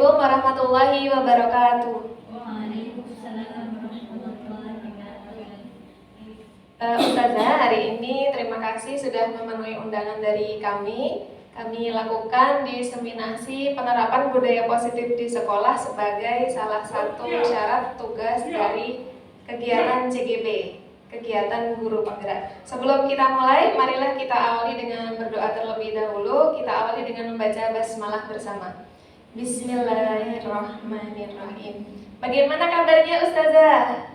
Assalamualaikum warahmatullahi wabarakatuh. Waalaikumsalam warahmatullahi wabarakatuh. Ustazah, hari ini terima kasih sudah memenuhi undangan dari kami. Kami lakukan diseminasi penerapan budaya positif di sekolah sebagai salah satu syarat tugas dari kegiatan CGP, kegiatan guru penggerak. Sebelum kita mulai, marilah kita awali dengan berdoa terlebih dahulu. Kita awali dengan membaca basmalah bersama. Bismillahirrahmanirrahim. Bagaimana kabarnya Ustazah?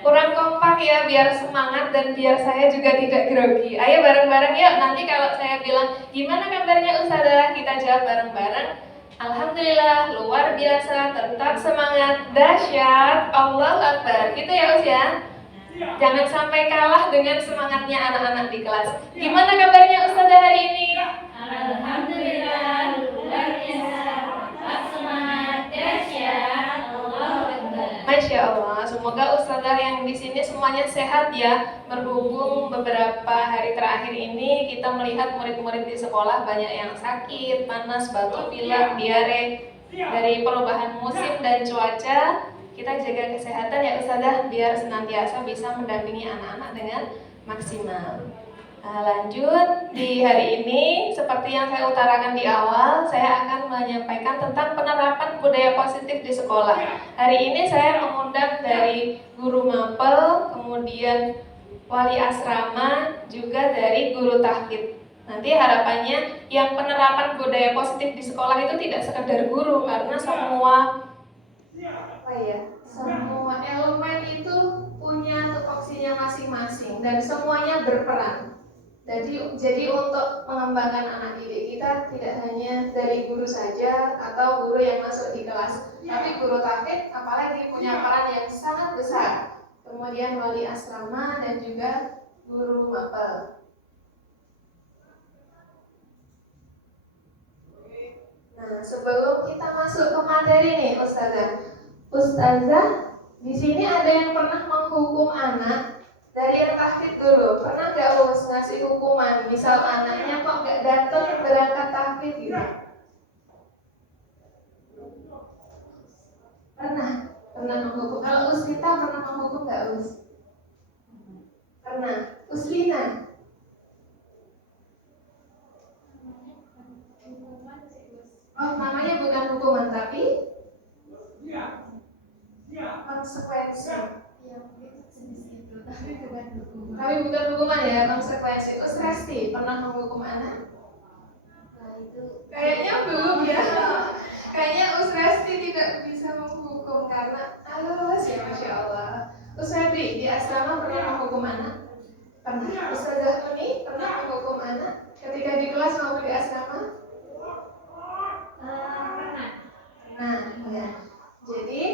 Kurang kompak ya, biar semangat dan biar saya juga tidak grogi. Ayo bareng-bareng yuk, nanti kalau saya bilang gimana kabarnya Ustazah, kita jawab bareng-bareng. Alhamdulillah, luar biasa, tetap semangat, dahsyat, Allahu Akbar. Gitu ya Us ya? Jangan sampai kalah dengan semangatnya anak-anak di kelas. Gimana kabarnya Ustazah hari ini? Alhamdulillah, luar biasa, tetap semangat, dahsyat, Allahu Akbar. Masya Allah, semoga Ustazah yang di sini semuanya sehat ya. Berhubung beberapa hari terakhir ini kita melihat murid-murid di sekolah banyak yang sakit, panas, batuk, pilek, diare. Dari perubahan musim dan cuaca, kita jaga kesehatan ya Ustazah, biar senantiasa bisa mendampingi anak-anak dengan maksimal. Lanjut, di hari ini seperti yang saya utarakan di awal, saya akan menyampaikan tentang penerapan budaya positif di sekolah. Hari ini saya mengundang dari guru mapel, kemudian wali asrama, juga dari guru tahfidz. Nanti harapannya yang penerapan budaya positif di sekolah itu tidak sekedar guru, karena semua elemen itu punya tupoksinya masing-masing dan semuanya berperan. Jadi untuk mengembangkan anak didik kita tidak hanya dari guru saja atau guru yang masuk di kelas, tapi guru tahfidz apalagi punya peran yang sangat besar. Kemudian wali asrama dan juga guru mapel. Nah, sebelum kita masuk ke materi nih, Ustazah, di sini ada yang pernah menghukum anak? Dari yang tahfidz dulu, pernah gak ngasih hukuman? Misal anaknya kok gak datang berangkat tahfidz gitu? Pernah menghukum. Kalau Uslita pernah menghukum gak Us? Pernah. Uslina? Oh, namanya bukan hukuman tapi konsekuensi. Tapi bukan hukuman ya, konsekuensi. Resti pernah menghukum anak? Nah, itu kayaknya belum ya. Kayaknya Resti tidak bisa menghukum karena halus ya, Masya Allah. Febri di asrama pernah menghukum anak? Pernah. Ustazah Uni pernah menghukum anak ketika di kelas maupun di asrama? Pernah. Nah, ya. Jadi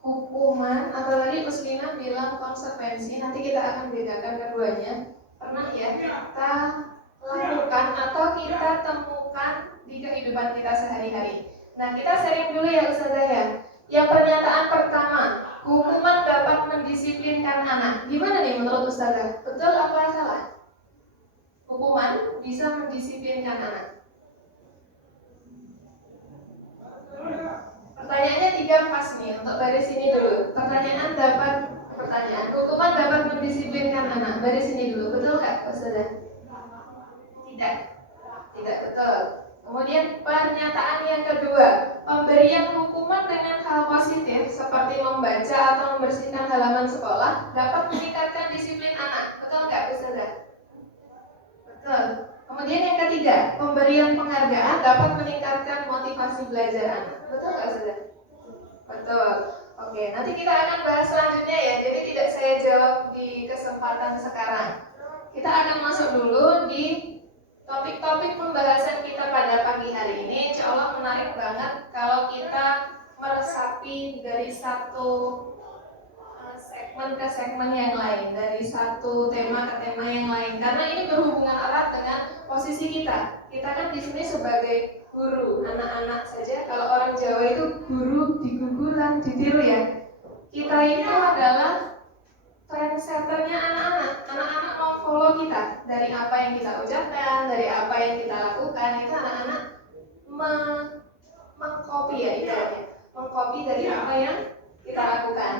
hukuman atau tadi Muslina bilang konsekuensi, nanti kita akan bedakan keduanya. Pernah ya kita lakukan atau kita temukan di kehidupan kita sehari-hari. Nah, kita sharing dulu ya Ustazah ya. Yang pernyataan pertama, hukuman dapat mendisiplinkan anak. Gimana nih menurut Ustazah? Betul apa salah? Hukuman bisa mendisiplinkan anak. Pertanyaannya 3 pas nih, untuk baris ini dulu. Pertanyaan, hukuman dapat mendisiplinkan anak. Baris ini dulu, betul nggak, Ustazah? Tidak betul. Kemudian pernyataan yang kedua, pemberian hukuman dengan hal positif seperti membaca atau membersihkan halaman sekolah dapat meningkatkan disiplin anak. Betul nggak, Ustazah? Betul. Kemudian yang ketiga, pemberian penghargaan dapat meningkatkan motivasi belajar anak. Betul nggak, Ustazah? Betul. Oke, nanti kita akan bahas selanjutnya ya. Jadi tidak saya jawab di kesempatan sekarang. Kita akan masuk dulu di topik-topik pembahasan kita pada pagi hari ini. Insya Allah menarik banget kalau kita meresapi dari satu segmen ke segmen yang lain, dari satu tema ke tema yang lain. Karena ini berhubungan erat dengan posisi kita. Kita kan di sini sebagai guru anak-anak saja. Kalau orang Jawa itu guru diguguran ditiru ya. Kita itu adalah trendsetternya anak-anak mau follow kita dari apa yang kita ucapkan, dari apa yang kita lakukan. Itu anak-anak mengcopy ya, ibaratnya mengcopy dari apa yang kita lakukan.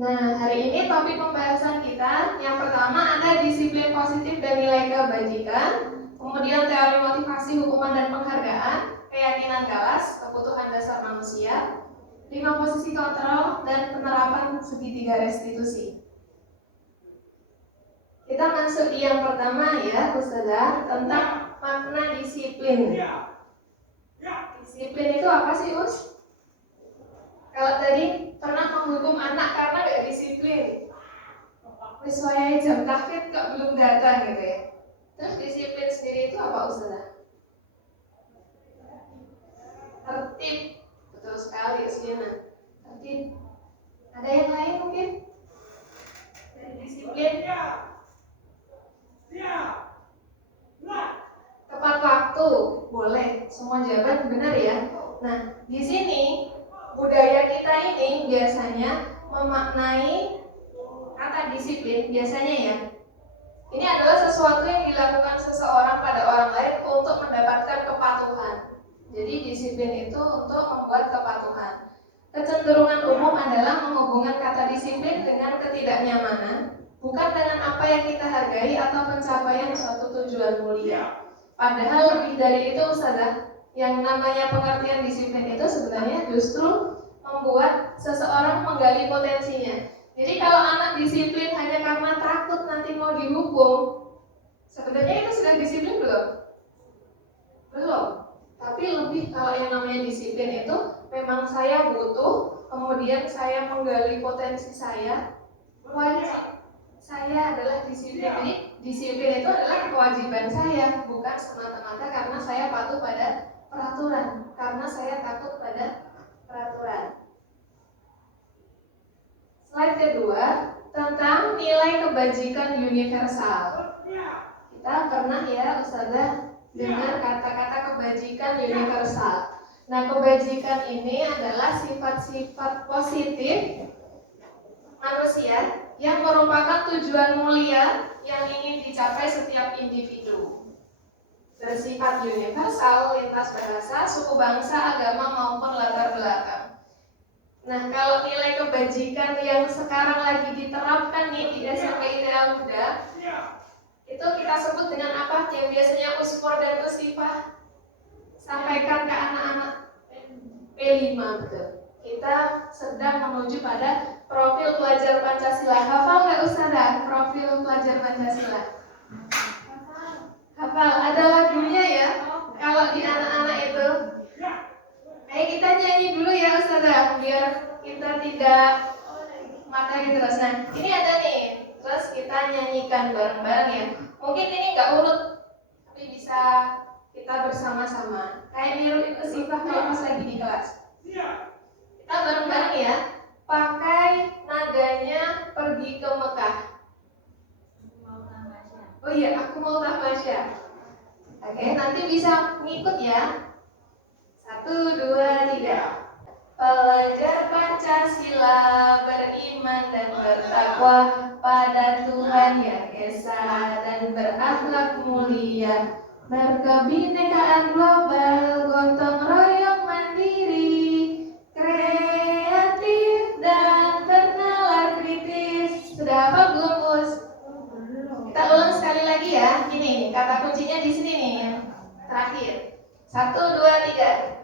Nah, hari ini topik pembahasan kita yang pertama ada disiplin positif dan nilai kebajikan, kemudian teori motivasi, hukuman dan penghargaan, keyakinan galas, kebutuhan dasar manusia, 5 posisi kontrol, dan penerapan segitiga restitusi. Kita masuk di yang pertama ya, Ustazah, tentang makna disiplin. Disiplin itu apa sih, Us? Kalau tadi pernah menghukum anak karena gak disiplin, wis wayahe jam tahfidz kok belum datang gitu ya. Terus disiplin sendiri itu apa, Ustazah? Tertib, betul sekali Usmina. Tertib. Ada yang lain mungkin? Disiplin. Tepat waktu, boleh. Semua jawaban benar ya. Nah, di sini budaya kita ini biasanya memaknai kata disiplin biasanya ya. Ini adalah sesuatu yang dilakukan seseorang pada orang lain untuk mendapatkan kepatuhan. Jadi disiplin itu untuk membuat kepatuhan. Kecenderungan umum adalah menghubungkan kata disiplin dengan ketidaknyamanan, bukan dengan apa yang kita hargai atau pencapaian suatu tujuan mulia. Padahal lebih dari itu, Ustazah, yang namanya pengertian disiplin itu sebenarnya justru membuat seseorang menggali potensinya. Jadi kalau anak disiplin hanya karena takut nanti mau dihukum, sebenarnya itu sudah disiplin belum? Belum. Tapi lebih kalau yang namanya disiplin itu memang saya butuh, kemudian saya menggali potensi saya, wajib saya adalah disiplin. Jadi disiplin itu adalah kewajiban saya, bukan semata-mata karena saya patuh pada peraturan, karena saya takut pada peraturan. Slide kedua tentang nilai kebajikan universal. Kita pernah ya Ustazah dengar kata-kata kebajikan universal. Nah, kebajikan ini adalah sifat-sifat positif manusia yang merupakan tujuan mulia yang ingin dicapai setiap individu. Bersifat universal, lintas bahasa, suku bangsa, agama maupun latar belakang. Nah, kalau nilai kebajikan yang sekarang lagi diterapkan nih di SMP Ideal Muda, itu kita sebut dengan apa? Yang biasanya Uspor dan Usifah sampaikan ke anak-anak P5, betul. Kita sedang menuju pada profil pelajar Pancasila. Hafal nggak Ustazah profil pelajar Pancasila? Hafal, ada lagunya ya. Kalau di anak-anak itu, ayo kita nyanyi dulu ya Ustazah, biar kita tidak materi terus. Nah, ini ada nih, terus kita nyanyikan bareng-bareng ya. Mungkin ini nggak urut, tapi bisa kita bersama-sama. Kayak niru itu sifat kalau pas lagi di kelas. Kita bareng-bareng ya. Pakai nadanya pergi ke Mekah. Oh iya, aku mau tamasya. Oke, nanti bisa ngikut ya. 1, 2, 3. Pelajar Pancasila beriman dan bertakwa pada Tuhan Yang Esa dan berakhlak mulia, berkebinekaan global, gotong royong mandiri, kreatif dan bernalar kritis. Sudah apa belum, Us? Kita ulang sekali lagi ya. Gini, kata kuncinya di sini nih. Terakhir. 1, 2, 3.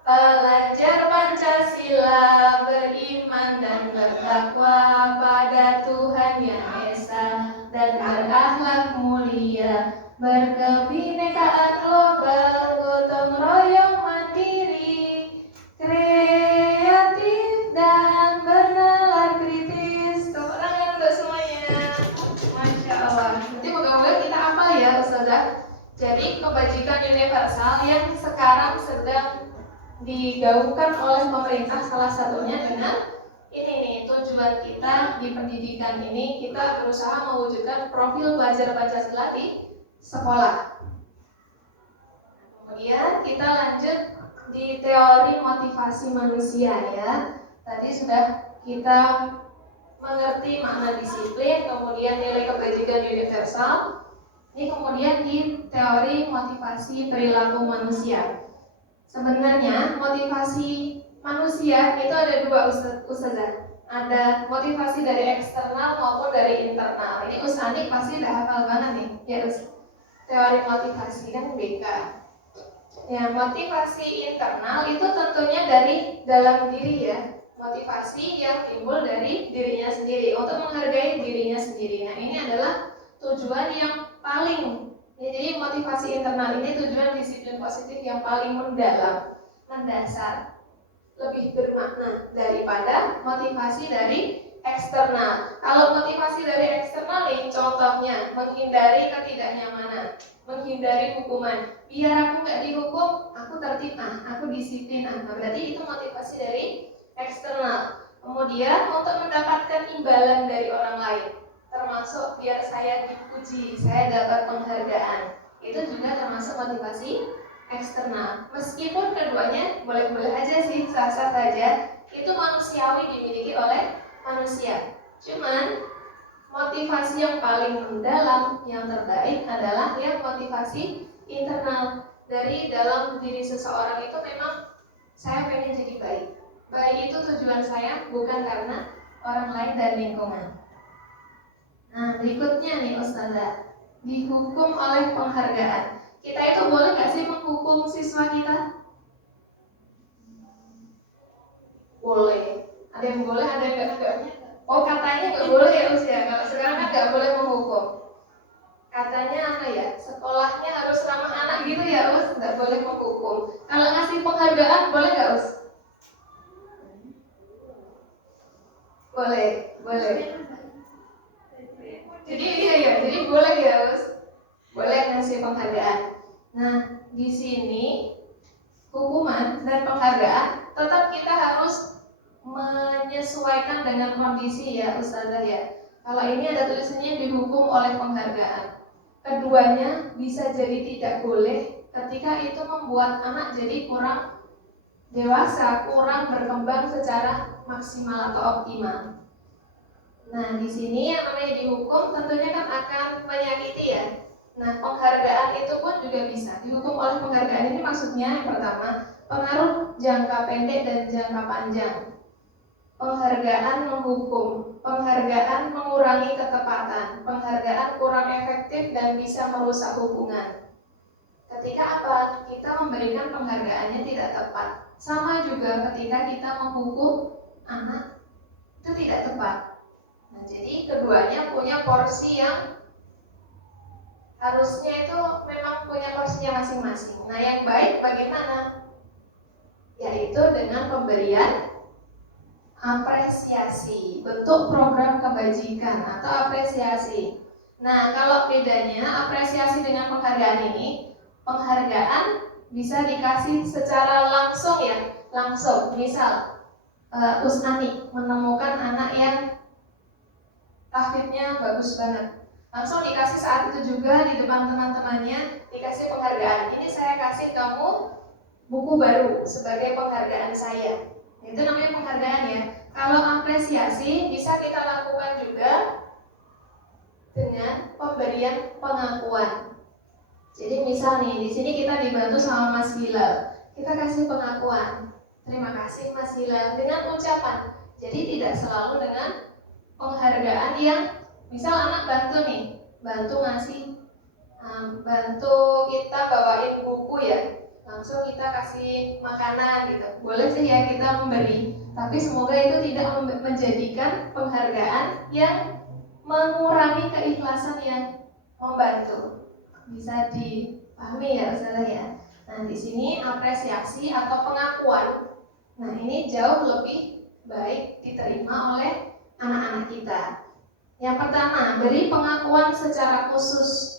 Pelajar Pancasila beriman dan bertakwa pada Tuhan Yang Esa dan berakhlak mulia, berkebinekaan global, gotong royong mandiri, kreatif dan bernalar kritis. Tepuk tangan untuk semuanya. Masya Allah. Nanti moga-moga kita hafal ya Ustazah. Jadi kebajikan universal yang sekarang sedang digaungkan oleh pemerintah, salah satunya dengan ini nih, tujuan kita di pendidikan ini, kita berusaha mewujudkan profil pelajar Pancasila di sekolah. Kemudian kita lanjut di teori motivasi manusia ya. Tadi sudah kita mengerti makna disiplin, kemudian nilai kebajikan universal. Ini kemudian di teori motivasi perilaku manusia. Sebenarnya motivasi manusia itu ada dua, Ustazah. Ada motivasi dari eksternal maupun dari internal. Ini Ustanik pasti udah hafal banget nih, ya teori motivasi kan BK. Ya, motivasi internal itu tentunya dari dalam diri ya. Motivasi yang timbul dari dirinya sendiri untuk menghargai dirinya sendiri. Nah, ini adalah tujuan yang paling ya, jadi motivasi internal ini tujuan disiplin positif yang paling mendalam, mendasar, lebih bermakna daripada motivasi dari eksternal. Kalau motivasi dari eksternal nih, contohnya menghindari ketidaknyamanan, menghindari hukuman. Biar aku nggak dihukum, aku tertib, aku disiplin. Nah, berarti itu motivasi dari eksternal. Kemudian untuk mendapatkan imbalan dari orang lain, termasuk biar saya dipuji, saya dapat penghargaan, itu juga termasuk motivasi eksternal. Meskipun keduanya boleh-boleh aja sih, sah-sah saja, itu manusiawi dimiliki oleh manusia. Cuman motivasi yang paling mendalam, yang terbaik adalah yang motivasi internal. Dari dalam diri seseorang itu memang saya pengen jadi baik. Baik itu tujuan saya, bukan karena orang lain dan lingkungan. Nah, berikutnya nih Ustazah, dihukum oleh penghargaan. Kita itu boleh nggak sih menghukum siswa kita? Boleh. Ada yang boleh, ada yang enggak. Oh, katanya nggak boleh ya usia. Kalau sekarang kan nggak boleh menghukum. Katanya apa ya? Sekolahnya harus ramah anak gitu ya, Us. Nggak boleh menghukum. Kalau ngasih penghargaan boleh nggak, Us? Boleh, boleh. Jadi iya, jadi boleh ya, Us. Boleh ngasih penghargaan. Nah, di sini hukuman dan penghargaan tetap kita harus menyesuaikan dengan kondisi ya, Ustazah ya. Kalau ini ada tulisannya dihukum oleh penghargaan. Keduanya bisa jadi tidak boleh ketika itu membuat anak jadi kurang dewasa, kurang berkembang secara maksimal atau optimal. Nah, di sini yang namanya dihukum tentunya kan akan menyakiti ya. Nah, penghargaan itu pun juga bisa dihukum oleh penghargaan. Ini maksudnya yang pertama, pengaruh jangka pendek dan jangka panjang. Penghargaan menghukum, penghargaan mengurangi ketepatan, penghargaan kurang efektif dan bisa merusak hubungan. Ketika apa? Kita memberikan penghargaannya tidak tepat. Sama juga ketika kita menghukum anak, itu tidak tepat. Nah, jadi keduanya punya porsi yang harusnya itu memang punya porsinya masing-masing. Nah, yang baik bagaimana? Yaitu dengan pemberian apresiasi, bentuk program kebajikan atau apresiasi. Nah, kalau bedanya apresiasi dengan penghargaan ini, penghargaan bisa dikasih secara langsung ya, langsung. Misal, Usnani menemukan anak yang tahfidnya bagus banget, langsung dikasih saat itu juga di depan teman-temannya, dikasih penghargaan. Ini saya kasih kamu buku baru sebagai penghargaan saya. Itu namanya penghargaan ya. Kalau apresiasi bisa kita lakukan juga dengan pemberian pengakuan. Jadi misal nih, di sini kita dibantu sama Mas Hilal, kita kasih pengakuan. Terima kasih Mas Hilal dengan ucapan. Jadi tidak selalu dengan penghargaan yang misal anak bantu nih, bantu ngasih, bantu kita bawain buku ya, langsung kita kasih makanan gitu. Boleh sih ya kita memberi, tapi semoga itu tidak menjadikan penghargaan yang mengurangi keikhlasan yang membantu. Bisa dipahami ya Ustazah ya. Nah, di sini apresiasi atau pengakuan. Nah, ini jauh lebih baik diterima oleh anak-anak kita. Yang pertama, beri pengakuan secara khusus.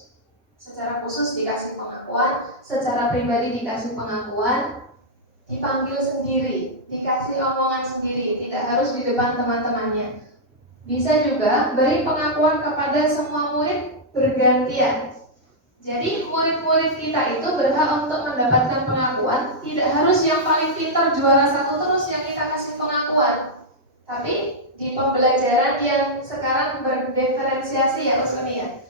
Secara khusus dikasih pengakuan, secara pribadi dikasih pengakuan, dipanggil sendiri, dikasih omongan sendiri, tidak harus di depan teman-temannya. Bisa juga beri pengakuan kepada semua murid bergantian. Jadi murid-murid kita itu berhak untuk mendapatkan pengakuan. Tidak harus yang paling pintar juara 1 terus yang kita kasih pengakuan, tapi di pembelajaran yang sekarang berdiferensiasi ya Usmi ya.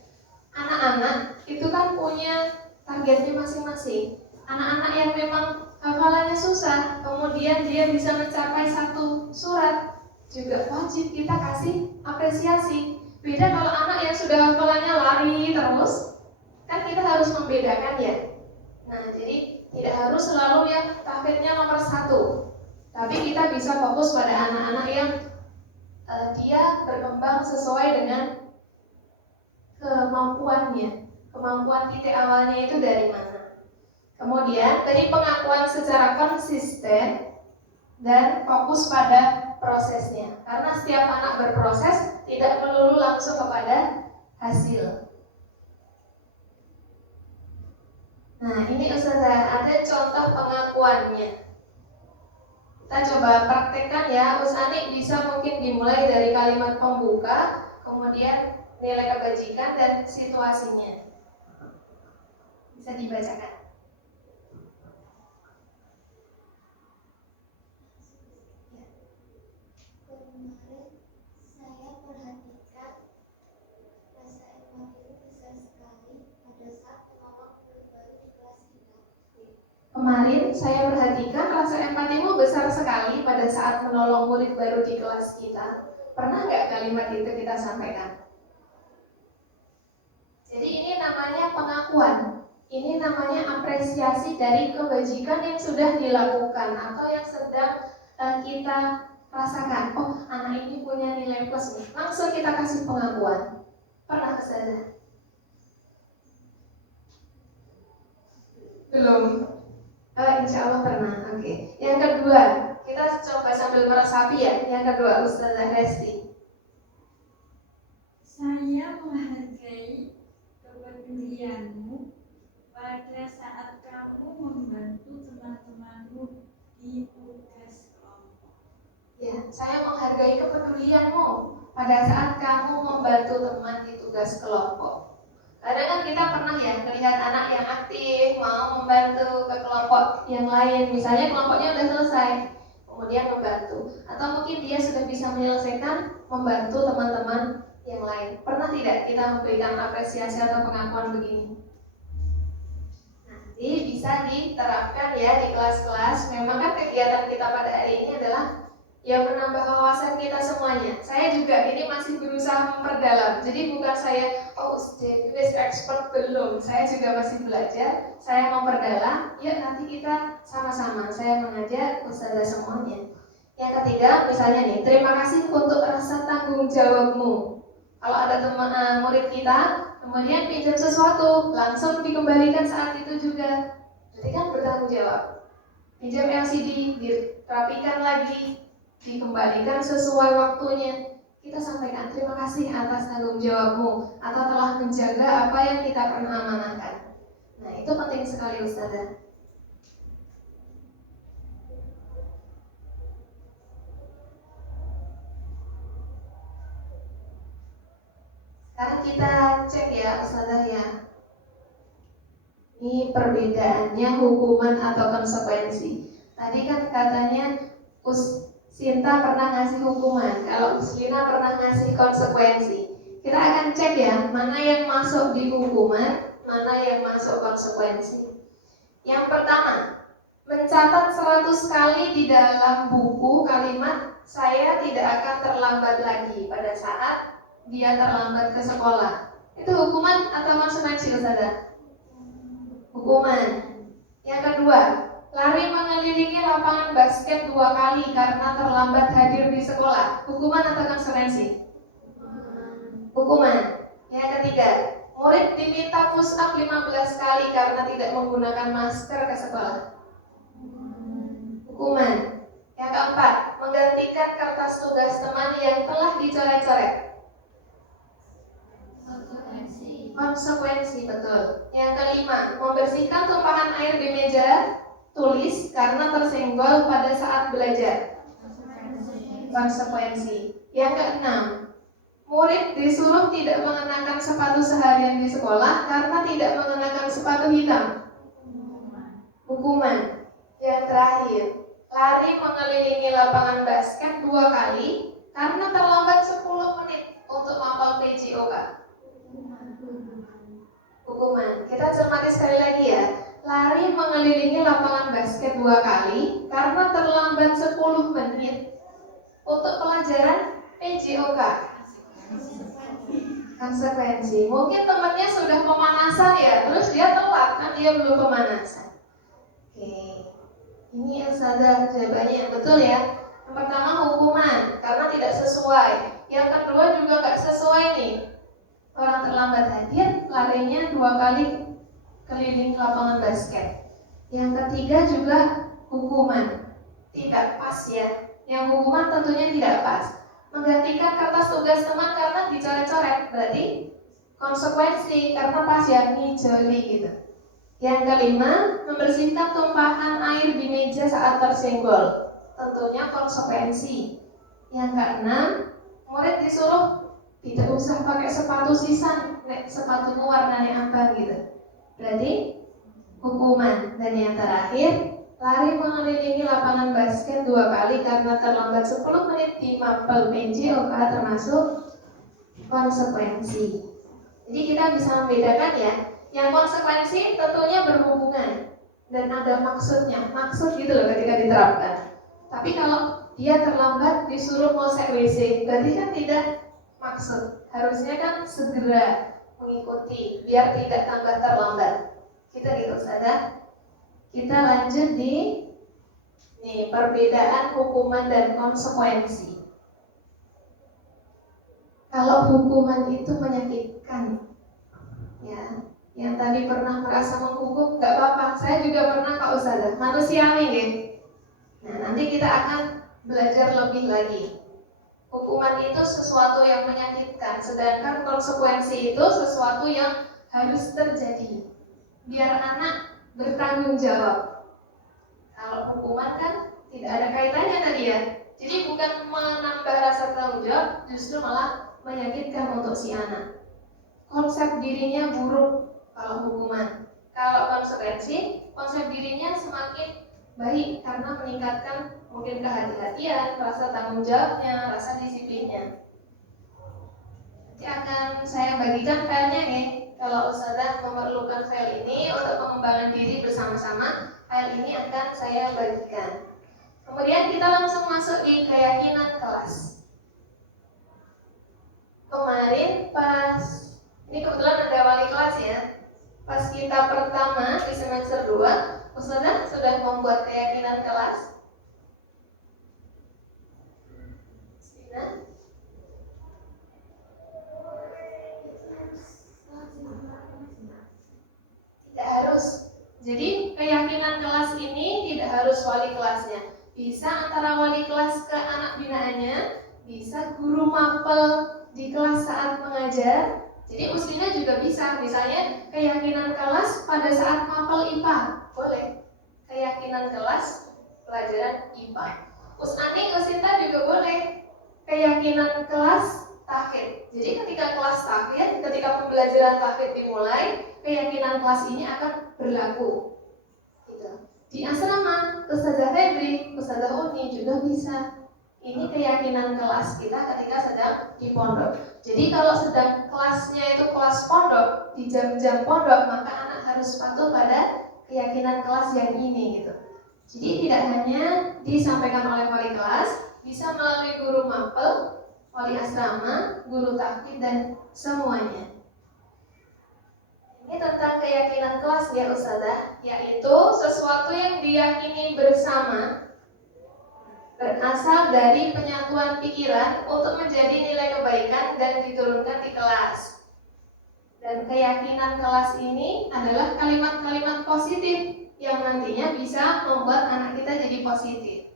Anak-anak itu kan punya targetnya masing-masing. Anak-anak yang memang hafalannya susah, kemudian dia bisa mencapai satu surat, juga wajib kita kasih apresiasi. Beda kalau anak yang sudah hafalannya lari terus, kan kita harus membedakan ya. Nah, jadi tidak harus selalu yang tahfidnya nomor 1, tapi kita bisa fokus pada anak-anak yang dia berkembang sesuai dengan kemampuannya. Kemampuan titik awalnya itu dari mana. Kemudian dari pengakuan secara konsisten dan fokus pada prosesnya. Karena setiap anak berproses tidak melulu langsung kepada hasil. Nah, ini Ustazah, ada contoh pengakuannya. Kita coba praktekkan ya. Ustazah bisa mungkin dimulai dari kalimat pembuka, kemudian nilai kebajikan dan situasinya. Bisa dibacakan. Kemarin saya perhatikan rasa empati itu besar sekali pada saat menolong murid baru di kelas kita. Kemarin saya perhatikan rasa empatimu besar sekali pada saat menolong murid baru di kelas kita. Pernah nggak kalimat itu kita sampaikan? Jadi ini namanya pengakuan. Ini namanya apresiasi dari kebajikan yang sudah dilakukan atau yang sedang kita rasakan. Oh, anak ini punya nilai plus nih. Langsung kita kasih pengakuan. Pernah kesana? Belum? Insya Allah pernah. Oke. Yang kedua, kita coba sambil meresapi ya. Yang kedua, Ustazah Resti. Saya menghargai kepedulianmu pada saat kamu membantu teman-temanmu di tugas kelompok. Ya, saya menghargai kepedulianmu pada saat kamu membantu teman di tugas kelompok. Kadang kan kita pernah ya melihat anak yang aktif mau membantu ke kelompok yang lain, misalnya kelompoknya udah selesai, kemudian membantu, atau mungkin dia sudah bisa menyelesaikan, membantu teman-teman yang lain. Pernah tidak kita memberikan apresiasi atau pengakuan begini? Nanti bisa diterapkan ya di kelas-kelas. Memang kan kegiatan kita pada hari ini adalah ya menambah wawasan kita semuanya. Saya juga ini masih berusaha memperdalam. Jadi bukan saya Devis expert, belum. Saya juga masih belajar. Saya memperdalam. Yuk nanti kita sama-sama. Saya mengajak Ustazah semuanya. Yang ketiga, misalnya nih, terima kasih untuk rasa tanggung jawabmu. Kalau ada teman murid kita, kemudian pinjam sesuatu, langsung dikembalikan saat itu juga. Jadi kan bertanggung jawab. Pinjam LCD, dirapikan lagi, dikembalikan sesuai waktunya. Kita sampaikan terima kasih atas tanggung jawabmu atau telah menjaga apa yang kita pernah amanahkan. Nah, itu penting sekali Ustazah. Sekarang kita cek ya Ustazah ya. Ini perbedaannya hukuman atau konsekuensi. Tadi kan katanya Sinta pernah ngasih hukuman, kalau Uslina pernah ngasih konsekuensi. Kita akan cek ya, mana yang masuk di hukuman, mana yang masuk konsekuensi. Yang pertama, mencatat 100 kali di dalam buku kalimat saya tidak akan terlambat lagi pada saat dia terlambat ke sekolah. Itu hukuman atau konsekuensi Ustazah? Hukuman. Yang kedua, lari mengelilingi lapangan basket 2 kali karena terlambat hadir di sekolah. Hukuman atau konsekuensi? Hukuman. Yang ketiga, murid diminta push up 15 kali karena tidak menggunakan masker ke sekolah. Hukuman. Yang keempat, menggantikan kertas tugas teman yang telah dicoret-coret. Konsekuensi, betul. Yang kelima, membersihkan tumpahan air di meja tulis karena tersenggol pada saat belajar. Konsekuensi. Yang keenam, murid disuruh tidak mengenakan sepatu seharian di sekolah karena tidak mengenakan sepatu hitam. Hukuman. Yang terakhir, lari mengelilingi lapangan basket 2 kali karena terlambat 10 menit untuk mapel PJOK. Hukuman. Kita cermati sekali lagi ya. Lari mengelilingi lapangan basket 2 kali karena terlambat 10 menit untuk pelajaran PJOK. Konsekuensi. Mungkin temannya sudah pemanasan ya, terus dia telat kan dia belum pemanasan. Oke. Ini Ustazah jawabannya yang betul ya. Yang pertama hukuman karena tidak sesuai. Yang kedua juga nggak sesuai nih. Orang terlambat hadir larinya 2 kali keliling lapangan basket. Yang ketiga juga hukuman tidak pas ya. Yang hukuman tentunya tidak pas. Menggantikan kertas tugas teman karena dicoret-coret berarti konsekuensi karena pas ya ngijoli gitu. Yang kelima, membersihkan tumpahan air di meja saat tersenggol. Tentunya konsekuensi. Yang keenam, murid disuruh tidak usah pakai sepatu sisan, sepatumu warnanya apa gitu. Berarti hukuman. Dan yang terakhir, lari mengelilingi lapangan basket 2 kali karena terlambat 10 menit di mapel PJOK termasuk konsekuensi. Jadi kita bisa membedakan ya. Yang konsekuensi tentunya berhubungan dan ada maksudnya, maksud gitu loh ketika diterapkan. Tapi kalau dia terlambat disuruh ngosek WC, berarti kan tidak maksud. Harusnya kan segera mengikuti biar tidak tambah terlambat. Kita gitu saja. Kita lanjut di perbedaan hukuman dan konsekuensi. Kalau hukuman itu menyakitkan, ya. Yang tadi pernah merasa menghukum, nggak apa-apa. Saya juga pernah Kak Ustazah, manusiawi ya. Nah nanti kita akan belajar lebih lagi. Hukuman itu sesuatu yang menyakitkan, sedangkan konsekuensi itu sesuatu yang harus terjadi. Biar anak bertanggung jawab. Kalau hukuman kan tidak ada kaitannya tadi ya. Jadi bukan menambah rasa tanggung jawab, justru malah menyakitkan untuk si anak. Konsep dirinya buruk kalau hukuman. Kalau konsekuensi, konsep dirinya semakin baik karena meningkatkan mungkin kehati-hatian, rasa tanggung jawabnya, rasa disiplinnya. Nanti akan saya bagikan filenya ya. Kalau Ustazah memerlukan file ini untuk pengembangan diri bersama-sama, file ini akan saya bagikan. Kemudian kita langsung masuk di keyakinan kelas. Kemarin pas, ini kebetulan ada wali kelas ya. Pas kita pertama di semester 2, Ustazah sudah membuat keyakinan kelas. Tidak harus. Jadi keyakinan kelas ini tidak harus wali kelasnya. Bisa antara wali kelas ke anak binaannya, bisa guru mapel di kelas saat mengajar. Jadi mestinya juga bisa, misalnya keyakinan kelas pada saat mapel IPA, boleh. Keyakinan kelas pelajaran IPA. Usani, Usinta juga boleh. Keyakinan kelas tahfidz. Jadi ketika kelas tahfidz, ketika pembelajaran tahfidz dimulai, keyakinan kelas ini akan berlaku. Gitu. Di asrama, Ustazah Febri, Ustazah Uni juga bisa. Ini keyakinan kelas kita ketika sedang di pondok. Jadi kalau sedang kelasnya itu kelas pondok, di jam-jam pondok, maka anak harus patuh pada keyakinan kelas yang ini gitu. Jadi tidak hanya disampaikan oleh wali kelas, bisa melalui guru mapel, wali asrama, guru tahfidz dan semuanya. Ini tentang keyakinan kelas ya Ustazah, yaitu sesuatu yang diyakini bersama berasal dari penyatuan pikiran untuk menjadi nilai kebaikan dan diturunkan di kelas. Dan keyakinan kelas ini adalah kalimat-kalimat positif yang nantinya bisa membuat anak kita jadi positif.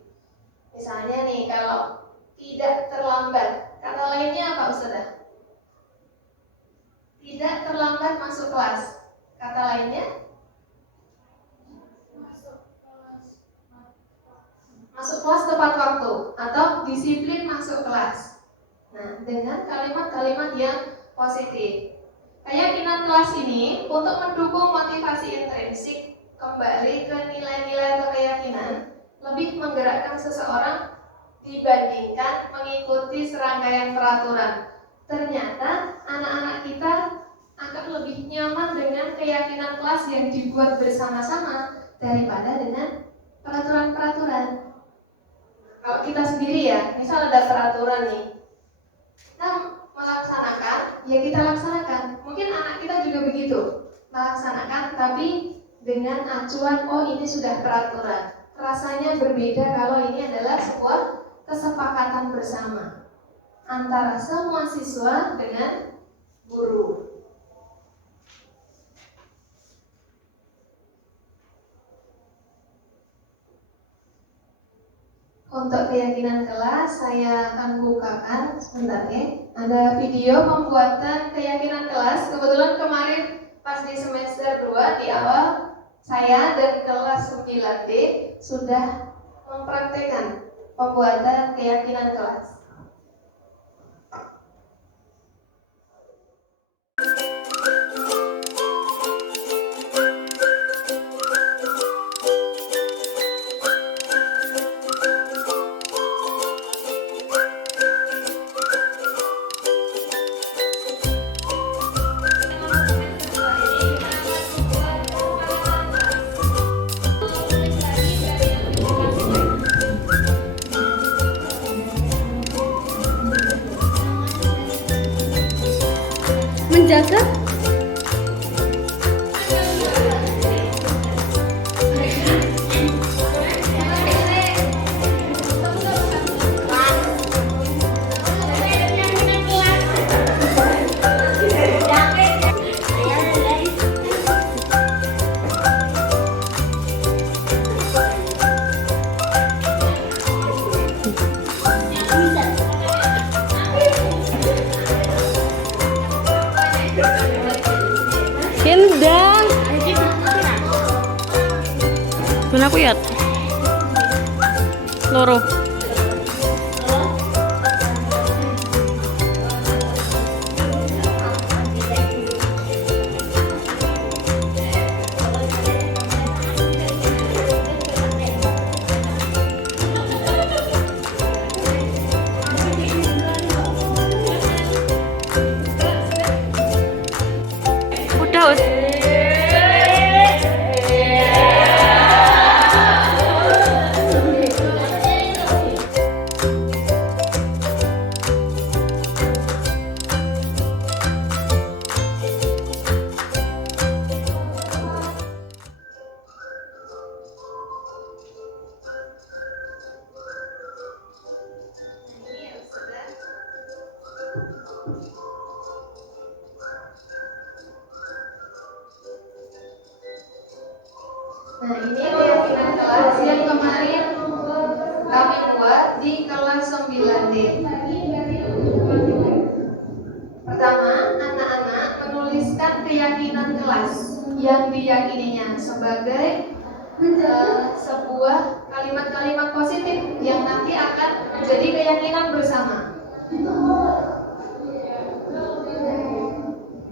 Misalnya nih, kalau tidak terlambat, kata lainnya apa Ustazah? Tidak terlambat masuk kelas. Kata lainnya? Masuk kelas tepat waktu atau disiplin masuk kelas. Nah, dengan kalimat-kalimat yang positif. Keyakinan kelas ini untuk mendukung motivasi intrinsik kembali ke nilai-nilai atau keyakinan, lebih menggerakkan seseorang dibandingkan mengikuti serangkaian peraturan. Ternyata anak-anak kita akan lebih nyaman dengan keyakinan kelas yang dibuat bersama-sama daripada dengan peraturan-peraturan. Kalau kita sendiri ya, misal ada peraturan nih, kita melaksanakan, ya kita laksanakan. Mungkin anak kita juga begitu, melaksanakan tapi dengan acuan, oh ini sudah peraturan. Rasanya berbeda kalau ini adalah sebuah kesepakatan bersama antara semua siswa dengan guru. Untuk keyakinan kelas, saya akan bukakan sebentar ya. Ada video pembuatan keyakinan kelas. Kebetulan kemarin pas di semester 2 di awal, saya dan kelas 9D sudah mempraktekkan pembuatan keyakinan kelas. Menjaga Hilda. Mana aku ya? Loro. Udah, Nah, ini keyakinan kelas yang kemarin kami buat di kelas 9D. Pertama, anak-anak menuliskan keyakinan kelas yang diyakininya sebagai sebuah kalimat-kalimat positif yang nanti akan menjadi keyakinan bersama.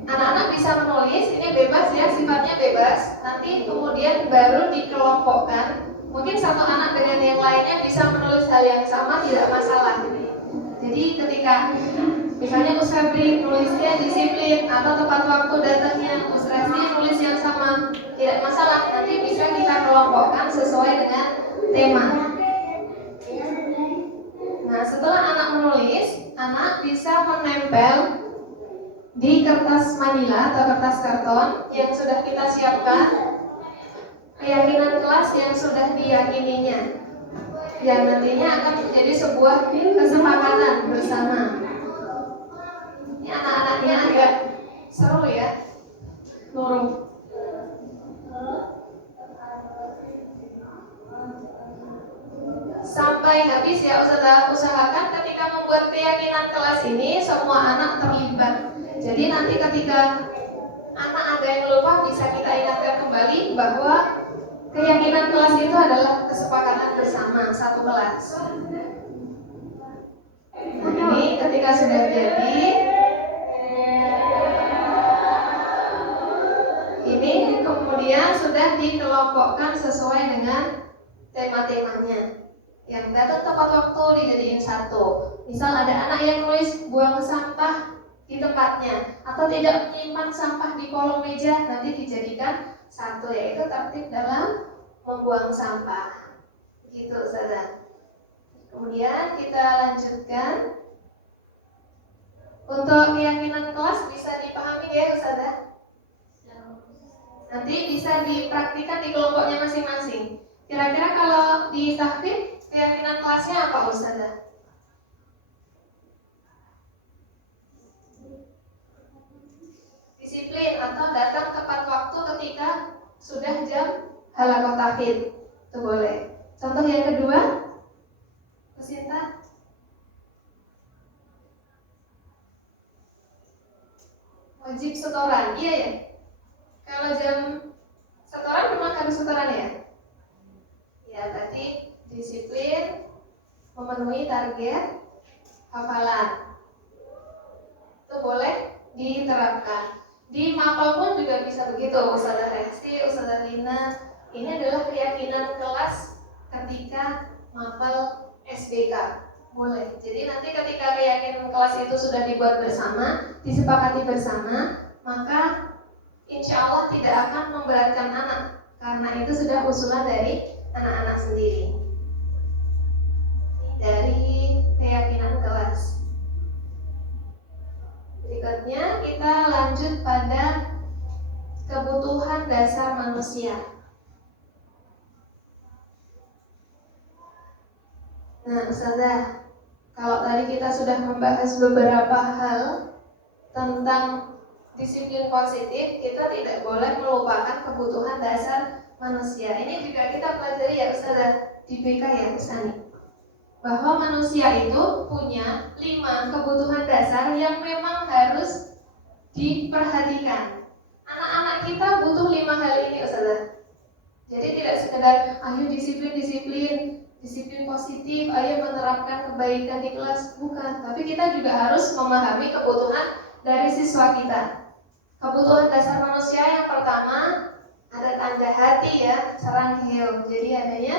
Anak-anak bisa menulis, ini bebas ya, sifatnya bebas. Nanti kemudian baru dikelompokkan. Mungkin satu anak dengan yang lainnya bisa menulis hal yang sama, tidak masalah. Jadi ketika misalnya Usabri nulisnya disiplin atau tepat waktu datangnya, Usrasnya nulis yang sama, tidak masalah. Nanti bisa kita kelompokkan sesuai dengan tema. Nah, setelah anak menulis, anak bisa menempel di kertas manila atau kertas karton yang sudah kita siapkan keyakinan kelas yang sudah diyakininya, yang nantinya akan menjadi sebuah kesepakatan bersama. Ini anak-anaknya agak seru ya, nurung. Sampai habis ya, usahakan ketika membuat keyakinan kelas ini semua anak terlibat. Jadi nanti ketika anak ada yang lupa bisa kita ingatkan kembali bahwa keyakinan kelas itu adalah kesepakatan bersama satu kelas. Nah, ini ketika sudah jadi, ini kemudian sudah dikelompokkan sesuai dengan tema-temanya. Yang datang tepat waktu dijadiin satu. Misal ada anak yang nulis buang sampah di tempatnya atau tidak menyimpan sampah di kolong meja, nanti dijadikan satu, yaitu tertib dalam membuang sampah. Gitu, Ustazah. Kemudian kita lanjutkan. Untuk keyakinan kelas bisa dipahami ya Ustazah? Nanti bisa dipraktikkan di kelompoknya masing-masing. Kira-kira kalau di tahfidz keyakinan kelasnya apa Ustazah? Disiplin atau datang tepat waktu ketika sudah jam halaqah tahfidz. Itu boleh. Contoh yang kedua, Sinta. Wajib setoran, iya ya. Kalau jam setoran memang harus setoran ya. Ya, berarti disiplin, memenuhi target hafalan. Itu boleh diterapkan. Di mapel pun juga bisa begitu, Ustazah Resti, Ustazah Lina. Ini adalah keyakinan kelas ketika mapel SBK. Boleh. Jadi nanti ketika keyakinan kelas itu sudah dibuat bersama, disepakati bersama, maka insya Allah tidak akan memberatkan anak, karena itu sudah usulan dari anak-anak sendiri. Dari keyakinan kelas. Berikutnya kita lanjut pada kebutuhan dasar manusia. Nah, Ustazah, kalau tadi kita sudah membahas beberapa hal tentang disiplin positif, kita tidak boleh melupakan kebutuhan dasar manusia. Ini juga kita pelajari ya Ustazah di BK ya Ustazah, bahwa manusia itu punya 5 kebutuhan dasar yang memang harus diperhatikan. Anak-anak kita butuh 5 hal ini Ustazah. Jadi tidak sekedar ayo disiplin positif, ayo menerapkan kebaikan di kelas, bukan. Tapi kita juga harus memahami kebutuhan dari siswa kita. Kebutuhan dasar manusia yang pertama ada tanda hati ya, sarangheyo. Jadi adanya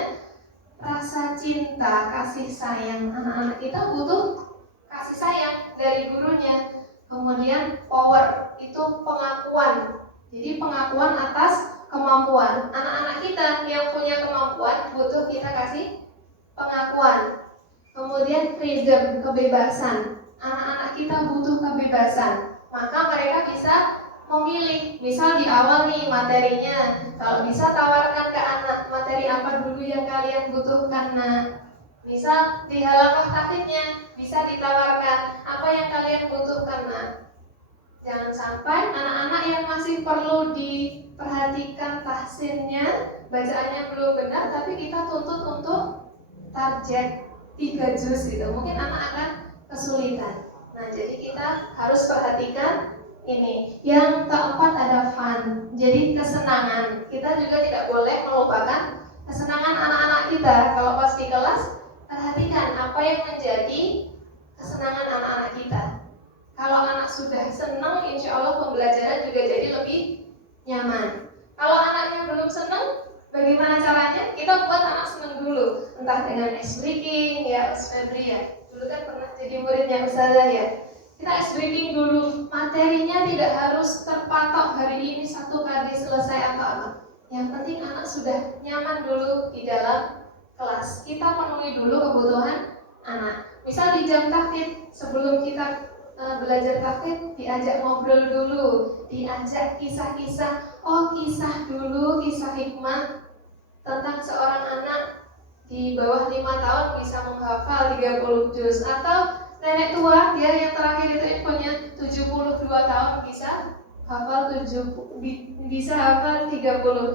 rasa cinta, kasih sayang. Anak-anak kita butuh kasih sayang dari gurunya. Kemudian power, itu pengakuan. Jadi pengakuan atas kemampuan. Anak-anak kita yang punya kemampuan butuh kita kasih pengakuan. Kemudian freedom, kebebasan. Anak-anak kita butuh kebebasan. Maka mereka bisa memilih. Misal di awal nih materinya, kalau bisa tawarkan ke anak materi apa dulu yang kalian butuhkan. Nah, misal di halaqah tahfidznya bisa ditawarkan apa yang kalian butuhkan. Nah, jangan sampai anak-anak yang masih perlu diperhatikan tahsinnya, bacaannya belum benar, tapi kita tuntut untuk target 3 juz gitu. Mungkin anak akan kesulitan. Nah, jadi kita harus perhatikan ini. Yang keempat ada fun. Jadi kesenangan. Kita juga tidak boleh melupakan kesenangan anak-anak kita. Kalau pas di kelas, perhatikan apa yang menjadi kesenangan anak-anak kita. Kalau anak sudah senang, insya Allah pembelajaran juga jadi lebih nyaman. Kalau anaknya belum senang, bagaimana caranya? Kita buat anak senang dulu. Entah dengan ice breaking, ya Ustaz Febri ya. Dulu kan pernah jadi muridnya Ustazah ya. Kita ice breaking dulu. Materinya tidak harus terpatok hari ini 1 kali selesai atau apa. Yang penting anak sudah nyaman dulu di dalam kelas. Kita penuhi dulu kebutuhan anak. Misal di jam tahfidz, sebelum kita belajar tahfidz, diajak ngobrol dulu, diajak kisah-kisah. Kisah dulu, kisah hikmah tentang seorang anak di bawah 5 tahun bisa menghafal 30 juz, atau nenek tua ya yang terakhir itu infonya 72 tahun bisa hafal 30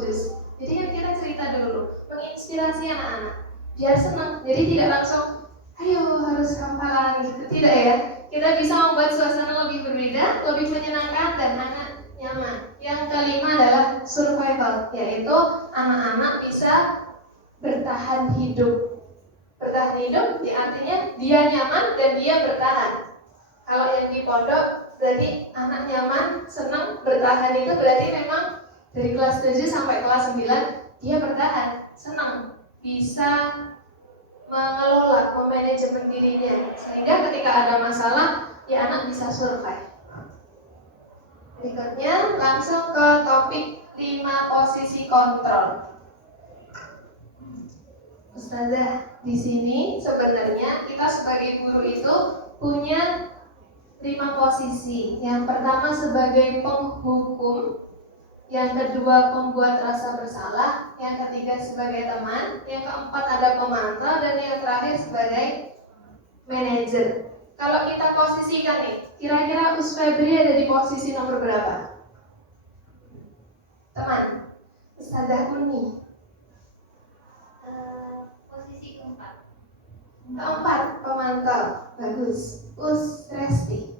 juz. Jadi kan kita cerita dulu, menginspirasi anak-anak biar senang. Jadi tidak langsung ayo harus hafalan gitu, tidak ya. Kita bisa membuat suasana lebih berbeda, lebih menyenangkan dan anak nyaman. Yang kelima adalah survival, yaitu anak-anak bisa bertahan hidup. Bertahan hidup artinya dia nyaman dan dia bertahan. Kalau yang di pondok berarti anak nyaman, senang, bertahan itu berarti memang dari kelas 7 sampai kelas 9 dia bertahan, senang, bisa mengelola, memanajemen dirinya, sehingga ketika ada masalah, ya anak bisa survive. Berikutnya langsung ke topik 5 posisi kontrol. Ustazah, di sini sebenarnya kita sebagai guru itu punya 5 posisi. Yang pertama sebagai penghukum, yang kedua pembuat rasa bersalah, yang ketiga sebagai teman, yang keempat ada pemantau, dan yang terakhir sebagai manajer. Kalau kita posisikan nih, kira-kira Us Febri ada di posisi nomor berapa? Teman, Ustazah Uni. Posisi keempat. Keempat, pemantau. Bagus. Us Resti.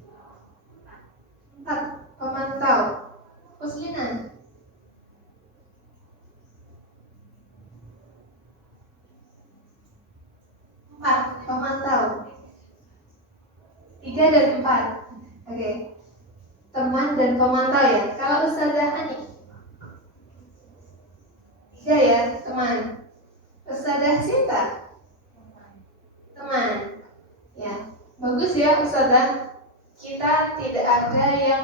4, pemantau. Uslina. 4, pemantau. 3 dan 4. Oke. Teman dan pemantau ya. Kalau Ustazah Ani? 3 ya, teman. Ustazah Sinta? Teman. Ya, bagus ya Ustazah. Kita tidak ada yang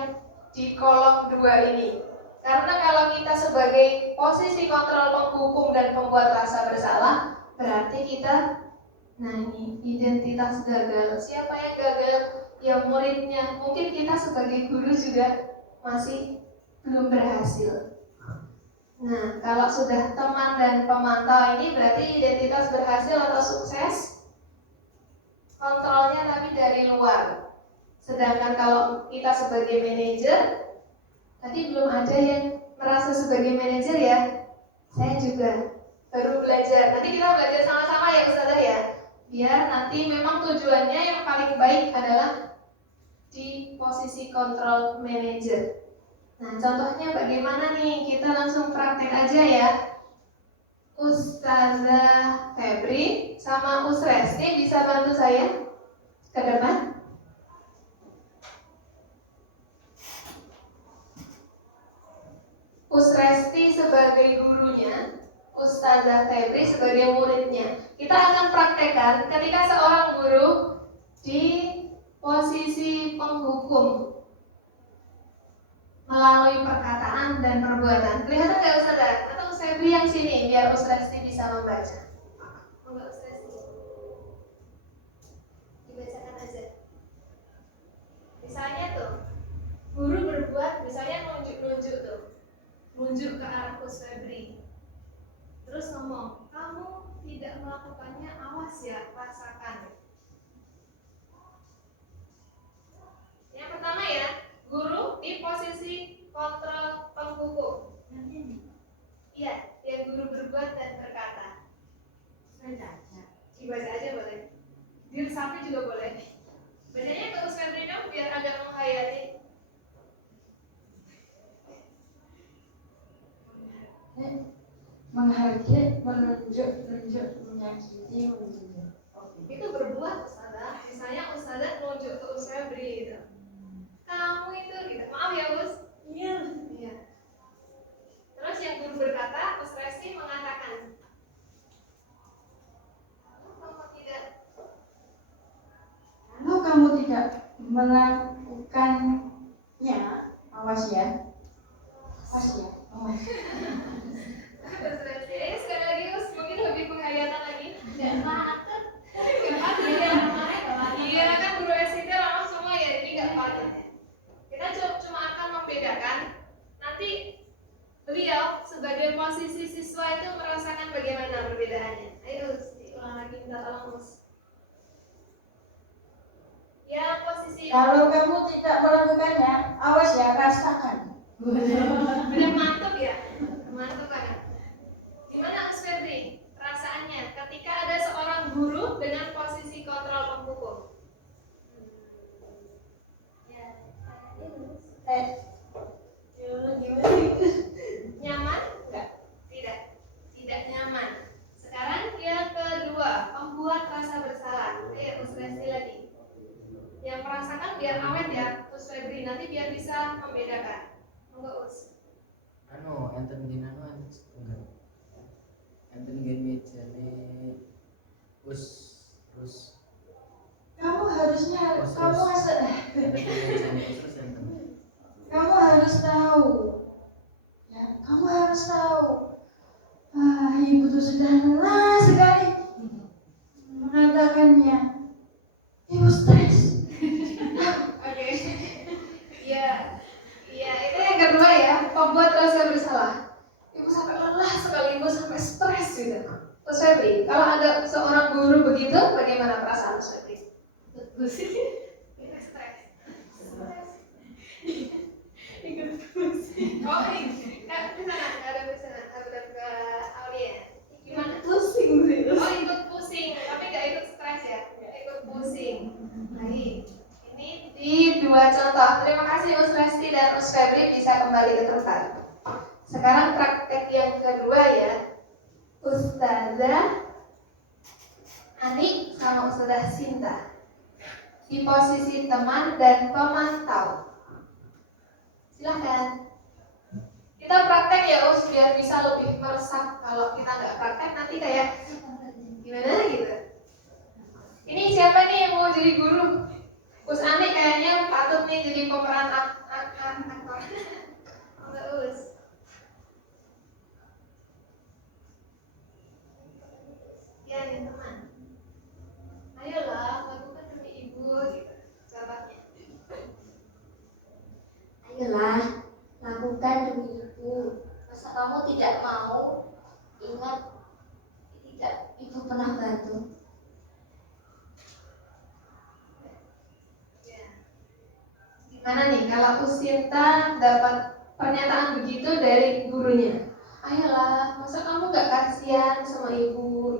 di kolom 2 ini. Karena kalau kita sebagai posisi kontrol penghukum dan pembuat rasa bersalah, berarti kita, nah ini identitas gagal. Siapa yang gagal? Ya muridnya. Mungkin kita sebagai guru juga masih belum berhasil. Nah, kalau sudah teman dan pemantau ini berarti identitas berhasil atau sukses. Kontrolnya tapi dari luar. Sedangkan kalau kita sebagai manajer, tadi belum ada yang merasa sebagai manajer ya. Saya juga baru belajar. Nanti kita belajar sama-sama ya Ustazah ya. Biar nanti memang tujuannya yang paling baik adalah di posisi kontrol manajer. Nah, contohnya bagaimana nih? Kita langsung praktek aja ya. Ustazah Febri sama Us Resti bisa bantu saya ke depan? Us Resti sebagai gurunya, Ustazah Febri sebagai muridnya. Kita akan praktekkan ketika seorang guru di posisi penghukum melalui perkataan dan perbuatan. Kelihatan nggak Ustazah? Atau Us Febri yang sini biar Us Resti bisa membaca. Enggak Us Resti. Dibacakan aja. Misalnya tuh, guru berbuat, misalnya nunjuk-nunjuk tuh. Nunjuk ke arah Us Febri. Terus ngomong, kamu tidak melakukannya, awas ya, rasakan. Yang pertama ya, guru di posisi kontrol penghukum. Iya, yang guru berbuat dan berkata. Dibaca aja boleh. Diresapi juga boleh. Bacanya ke Us Febri dong, biar agak menghayati. Menghargai, menunjuk, menyakiti, menunjuk. Itu berbuat Ustazah. Misalnya Ustazah nunjuk ke Us Febri gitu. Kamu itu gitu. Maaf ya Us. Iya. Iya. Terus yang guru berkata, Us Resti mengatakan, Kalau kamu tidak melakukannya, awas ya. Awas ya. Awas. Us Resti, sekali lagi Us, mungkin lebih penghayatan lagi. Nggak patut. Iya kan guru SIT ramah semua ya, jadi nggak patut. Kita cuma akan membedakan. Nanti beliau sebagai posisi siswa itu merasakan bagaimana perbedaannya. Ayo Us, diulang lagi, minta tolong Us. Ya posisi. Kalau kamu tidak melakukannya, awas ya, rasakan. Benar mantap ya, mantap banget. Gimana Us Febri perasaannya ketika ada seorang guru dengan posisi kontrol penghukum? Ya, saya lulus. Nyaman? Enggak. Tidak. Tidak nyaman. Sekarang yang kedua, pembuat rasa bersalah. Ayo Us Resti lagi. Yang merasakan biar awet ya, Us Febri, nanti biar bisa membedakan. Monggo Us. Enten gini enten setunggal. Enten gini mejane Us Mas Febri, kalau ada seorang guru begitu, bagaimana perasaan Mas Febri? Pusing, ikut stres. Ikut pusing. Oh, di sana ada ke audien. Gimana? Pusing sih. Oh, ikut pusing, tapi nggak ikut stres ya? Ikut pusing. Baik. Ini di dua contoh. Terima kasih Mas Resti dan Mas Febri bisa kembali ke tempat. Sekarang praktek yang kedua ya. Ustazah Ani sama Ustazah Sinta di posisi teman dan pemantau. Silahkan. Kita praktek ya Us, biar bisa lebih meresap. Kalau kita nggak praktek nanti kayak gimana gitu. Ini siapa nih yang mau jadi guru? Us Ani kayaknya patut nih jadi pemeran aktor. Us. Ya, teman. Ayolah, lakukan demi ibu gitu. Contohnya. Ayolah, lakukan demi ibu. Masa kamu tidak mau? Ingat, tidak, ibu pernah bantu. Ya. Gimana nih kalau Usinta dapat pernyataan begitu dari gurunya? Ayolah, masa kamu gak kasihan sama ibu?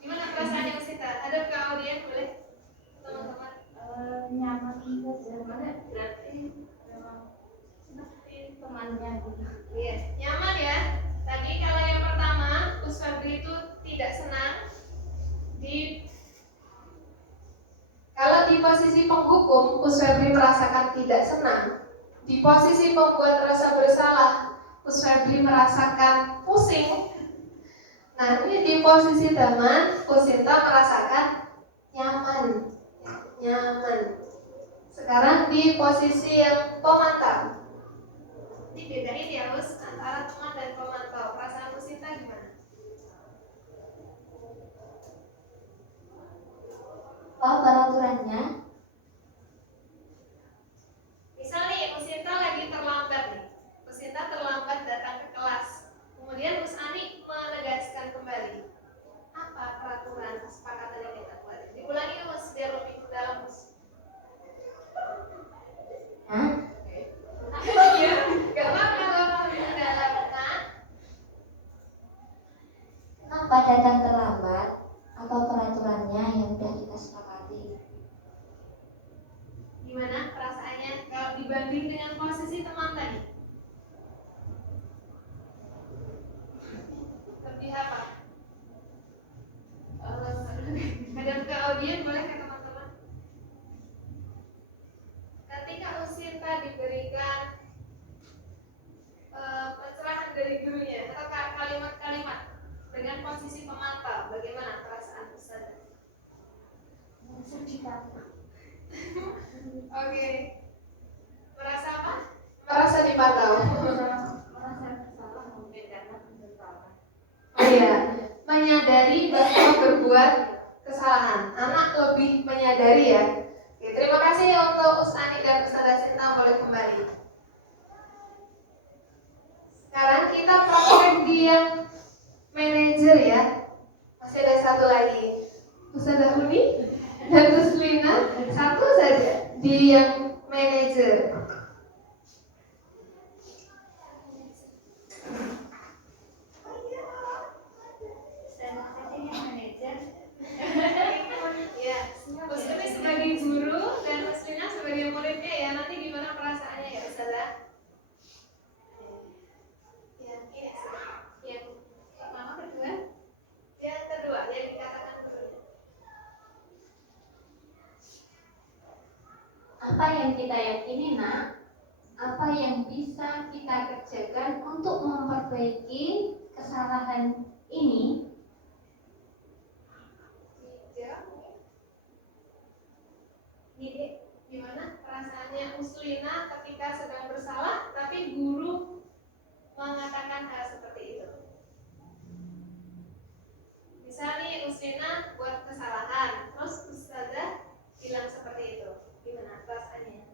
Gimana perasaannya Usinta? Ada ke audien boleh? Teman-teman. Nyaman saja, mana berarti memang seperti temannya gitu. Iya, nyaman ya. Tadi kalau yang pertama, Us Febri itu tidak senang kalau di posisi penghukum, Us Febri merasakan tidak senang. Di posisi pembuat rasa bersalah, Us Febri merasakan pusing. Nah, ini di posisi teman, Usinta merasakan nyaman. Sekarang di posisi yang pemantau. Ini bedain ya Us antara teman dan pemantau. Perasaan Usinta gimana? Apa peraturannya? Misal nih, Usinta lagi terlambat nih. Usinta terlambat datang ke kelas. Kemudian Us Ani menegaskan kembali. Apa peraturan kesepakatan yang kita buat? Diulangi Us biar lebih dalam Us. Hah? Iya, gak apa-apa kalau lebih dalam. Nah, Kenapa datang terlambat? Apa peraturannya yang sudah kita sepakati? gimana perasaannya kalau dibanding dengan posisi teman tadi? Lebih apa? Ada ke audien boleh ke teman-teman? Ketika Usinta diberikan pencerahan dari gurunya atau kalimat-kalimat dengan posisi pemantau, bagaimana perasaan Ustazah? Oke. Merasa apa? Merasa dipantau. Merasa bersalah mungkin karena bersalah. Oh iya, menyadari bahwa berbuat kesalahan. Anak lebih menyadari ya. Oke, terima kasih untuk Ustani dan Ustazah Sinta, boleh kembali. Sekarang kita praktek di yang manajer ya. Masih ada satu lagi. Ustazah Uni dan Uslina, satu saja di yang manajer. Ya, Uslina sebagai guru dan Uslina sebagai muridnya ya. Nanti gimana perasaannya ya Ustazah? Yang ini sih. Yang pertama, kedua. Yang kedua, yang dikatakan gurunya. Apa yang kita yakini, Nak? Apa yang bisa kita kerjakan untuk memperbaiki kesalahan ini? Jadi gimana perasaannya Uslina ketika sedang bersalah tapi guru mengatakan hal seperti itu? Misalnya Uslina buat kesalahan, terus Ustazah bilang seperti itu, gimana perasaannya?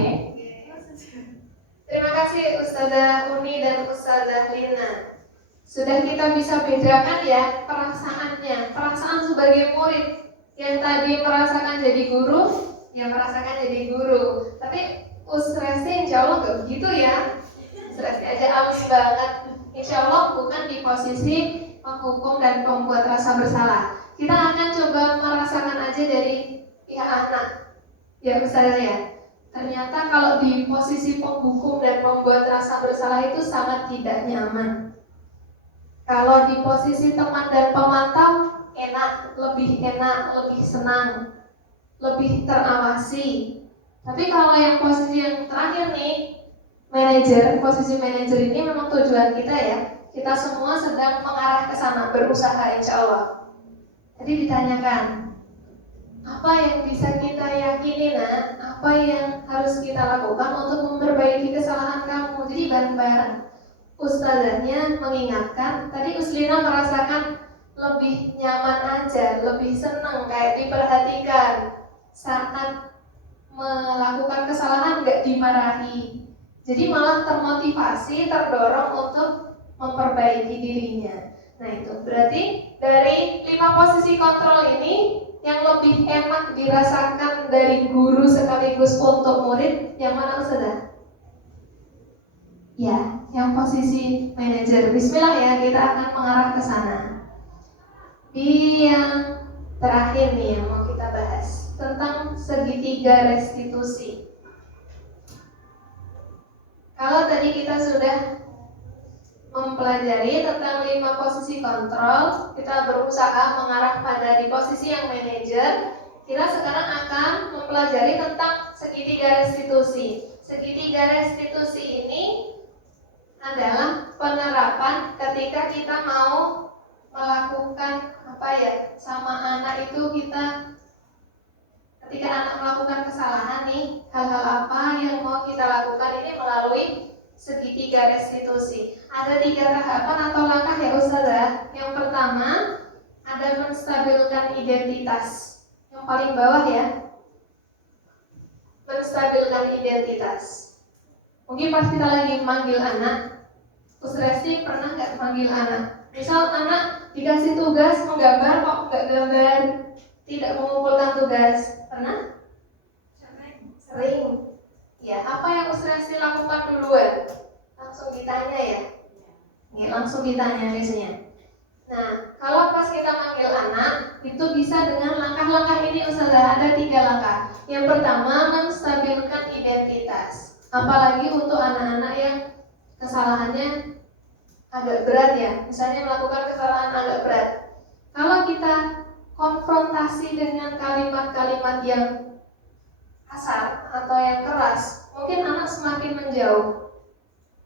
ya. Terima kasih Ustazah Uni dan Ustazah Lina. Sudah kita bisa bedakan ya perasaannya. Perasaan sebagai murid yang tadi merasakan jadi guru, yang merasakan jadi guru. Tapi Resti insya Allah gak begitu ya. Resti aja halus banget. Insya Allah bukan di posisi penghukum dan pembuat rasa bersalah. Kita akan coba merasakan aja dari pihak anak. Ya Ustazah ya. Ternyata kalau di posisi penghukum dan membuat rasa bersalah itu sangat tidak nyaman. Kalau di posisi teman dan pemantau enak, lebih senang, lebih terawasi. Tapi kalau yang posisi yang terakhir nih, manajer, posisi manajer ini memang tujuan kita ya. Kita semua sedang mengarah ke sana, berusaha insya Allah. Jadi ditanyakan, apa yang bisa kita yakini nak? Apa yang harus kita lakukan untuk memperbaiki kesalahan kamu? Jadi bareng-bareng. Ustazahnya mengingatkan, tadi Uslina merasakan lebih nyaman aja, lebih senang kayak diperhatikan saat melakukan kesalahan nggak dimarahi. Jadi malah termotivasi, terdorong untuk memperbaiki dirinya. Nah itu berarti dari 5 posisi kontrol ini yang lebih enak dirasakan dari guru sekaligus untuk murid yang mana Ustazah? Ya, yang posisi manajer. Bismillah ya, kita akan mengarah ke sana. Di yang terakhir nih yang mau kita bahas tentang segitiga restitusi. Kalau tadi kita sudah mempelajari tentang 5 posisi kontrol, kita berusaha mengarah pada di posisi yang manajer. Kita sekarang akan mempelajari tentang segitiga restitusi. Segitiga restitusi ini adalah penerapan ketika kita mau melakukan sama anak itu ketika anak melakukan kesalahan nih, hal-hal apa yang mau kita lakukan ini melalui segitiga restitusi. Ada 3 tahapan atau langkah ya Ustazah. Yang pertama ada menstabilkan identitas. Yang paling bawah ya, menstabilkan identitas. Mungkin pas kita lagi manggil anak, Resti pernah nggak manggil anak? Misal anak dikasih tugas menggambar kok nggak gambar, tidak mengumpulkan tugas, pernah? Sering. Ya, apa yang Resti lakukan duluan? Langsung ditanya ya? Ya, langsung ditanya biasanya. Nah, kalau pas kita manggil anak, itu bisa dengan langkah-langkah ini Ustazah, ada 3 langkah. Yang pertama, menstabilkan identitas. Apalagi untuk anak-anak yang kesalahannya agak berat ya, misalnya melakukan kesalahan agak berat. Kalau kita konfrontasi dengan kalimat-kalimat yang kasar atau yang keras, mungkin anak semakin menjauh.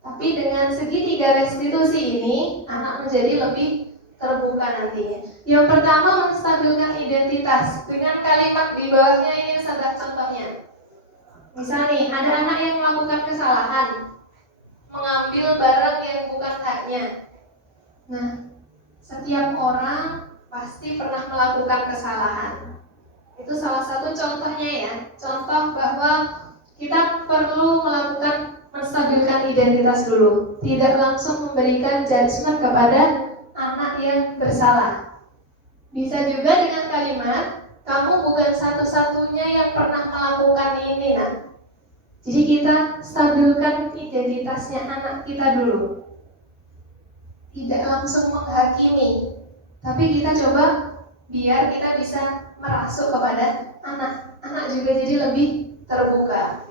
Tapi dengan segitiga restitusi ini, anak menjadi lebih terbuka nantinya. Yang pertama, menstabilkan identitas dengan kalimat di bawahnya ini salah contohnya. Misal nih, ada anak yang melakukan kesalahan, mengambil barang yang bukan haknya. Nah, setiap orang pasti pernah melakukan kesalahan. Itu salah satu contohnya ya. Contoh bahwa kita perlu melakukan menstabilkan identitas dulu. Tidak langsung memberikan judgement kepada anak yang bersalah. Bisa juga dengan kalimat, kamu bukan satu-satunya yang pernah melakukan ini nak. Jadi kita stabilkan identitasnya anak kita dulu. Tidak langsung menghakimi, tapi kita coba biar kita bisa merasuk kepada anak. Anak juga jadi lebih terbuka.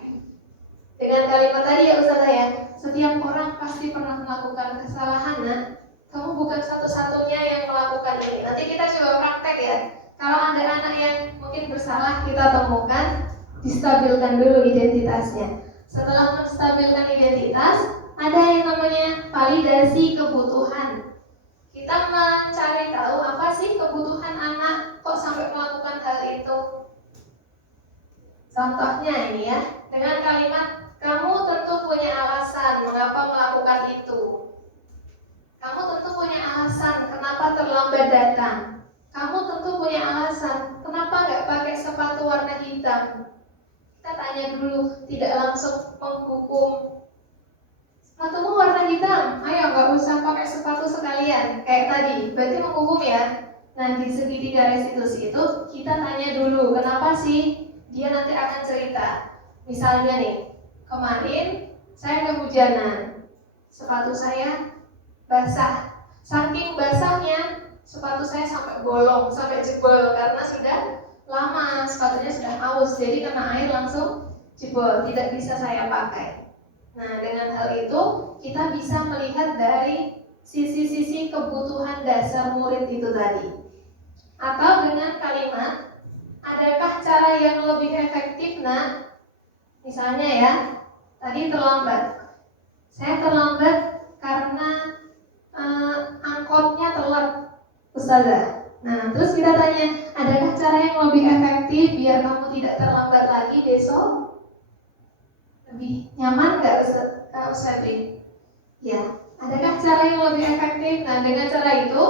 Dengan kalimat tadi ya Ustazah ya, setiap orang pasti pernah melakukan kesalahan nak. Kamu bukan satu-satunya yang melakukan ini. Nanti kita coba praktek ya. Kalau ada anak yang mungkin bersalah, kita temukan, distabilkan dulu identitasnya. Setelah menstabilkan identitas, ada yang namanya validasi kebutuhan. Kita mencari tahu apa sih kebutuhan anak kok sampai melakukan hal itu. Contohnya ini ya, dengan kalimat kamu tentu punya alasan mengapa melakukan itu. Kamu tentu punya alasan kenapa terlambat datang. Kamu tentu punya alasan kenapa nggak pakai sepatu warna hitam. Kita tanya dulu, tidak langsung menghukum. Sepatumu warna hitam, ayo nggak usah pakai sepatu sekalian kayak tadi, berarti menghukum ya. Nah di segitiga restitusi itu kita tanya dulu kenapa sih, dia nanti akan cerita. Misalnya nih, kemarin saya kehujanan, sepatu saya basah, saking basahnya sepatu saya sampai bolong, sampai jebol karena sudah lama sepatunya sudah aus, jadi kena air langsung jebol, tidak bisa saya pakai. Nah, dengan hal itu kita bisa melihat dari sisi-sisi kebutuhan dasar murid itu tadi. Atau dengan kalimat, adakah cara yang lebih efektif, Nak? Misalnya ya, tadi terlambat. Saya terlambat karena angkotnya telat, Ustazah. Nah, terus kita tanya, adakah cara yang lebih efektif biar kamu tidak terlambat lagi besok? Lebih nyaman nggak Ustaz Febri? Ya, adakah cara yang lebih efektif? Nah, dengan cara itu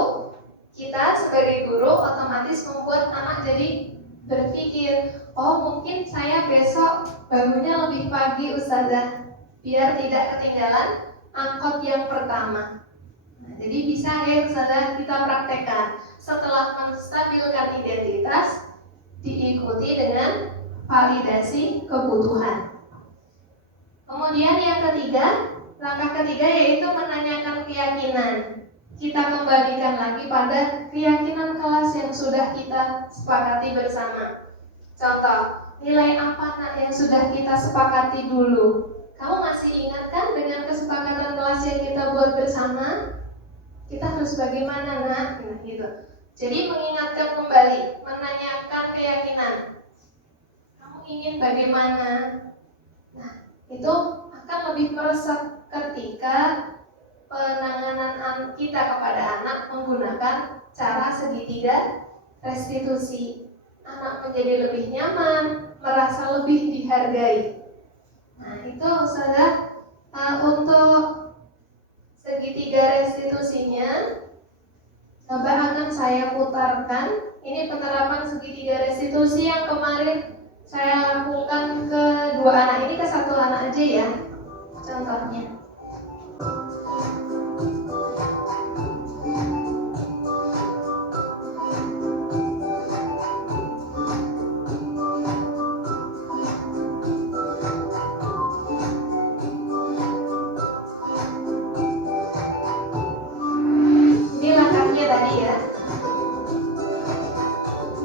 kita sebagai guru otomatis membuat anak jadi berpikir, oh mungkin saya besok bangunnya lebih pagi Ustazah, biar tidak ketinggalan angkot yang pertama. Nah, jadi bisa ya Ustazah kita praktekkan. Setelah menstabilkan identitas, diikuti dengan validasi kebutuhan. Kemudian yang ketiga, langkah ketiga yaitu menanyakan keyakinan. Kita kembalikan lagi pada keyakinan kelas yang sudah kita sepakati bersama. Contoh, nilai apa Nak yang sudah kita sepakati dulu? Kamu masih ingat kan dengan kesepakatan kelas yang kita buat bersama? Kita harus bagaimana Nak? Nah, gitu. Jadi mengingatkan kembali, menanyakan keyakinan. Kamu ingin bagaimana? Nah, itu akan lebih meresap ketika penanganan kita kepada anak menggunakan cara segitiga restitusi. Anak menjadi lebih nyaman, merasa lebih dihargai. Nah, itu Ustazah untuk segitiga restitusinya. Coba akan saya putarkan. Ini penerapan segitiga restitusi yang kemarin saya lakukan ke dua anak ini, ke satu anak aja ya. Contohnya. Ini langkahnya tadi ya.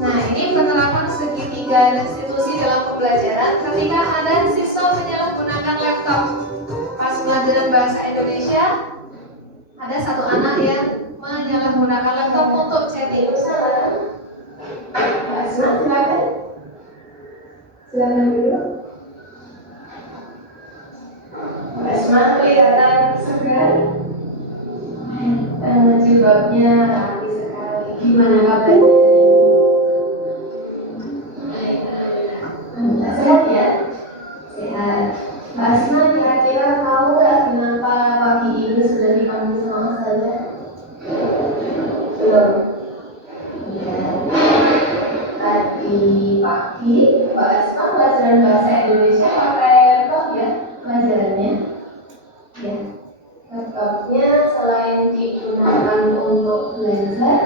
Nah, ini penerapan segitiga restitusi dalam pembelajaran ketika ada siswa menyalahgunakan laptop. Pas pelajaran bahasa Indonesia, ada satu anak yang menyalahgunakan laptop untuk chatting. Silakan. Silakan dulu. Asma kelihatan segar. Jilbabnya rapi sekali. Gimana kabarnya? Sehat ya? Sehat. Mbak Asma kira-kira tahu nggak kenapa pagi ini sudah dipanggil sama saya? Belum. Ya. Tadi pagi Mbak Asma pelajaran bahasa Indonesia pakai laptop ya pelajarannya. Ya. Laptopnya selain digunakan untuk belajar,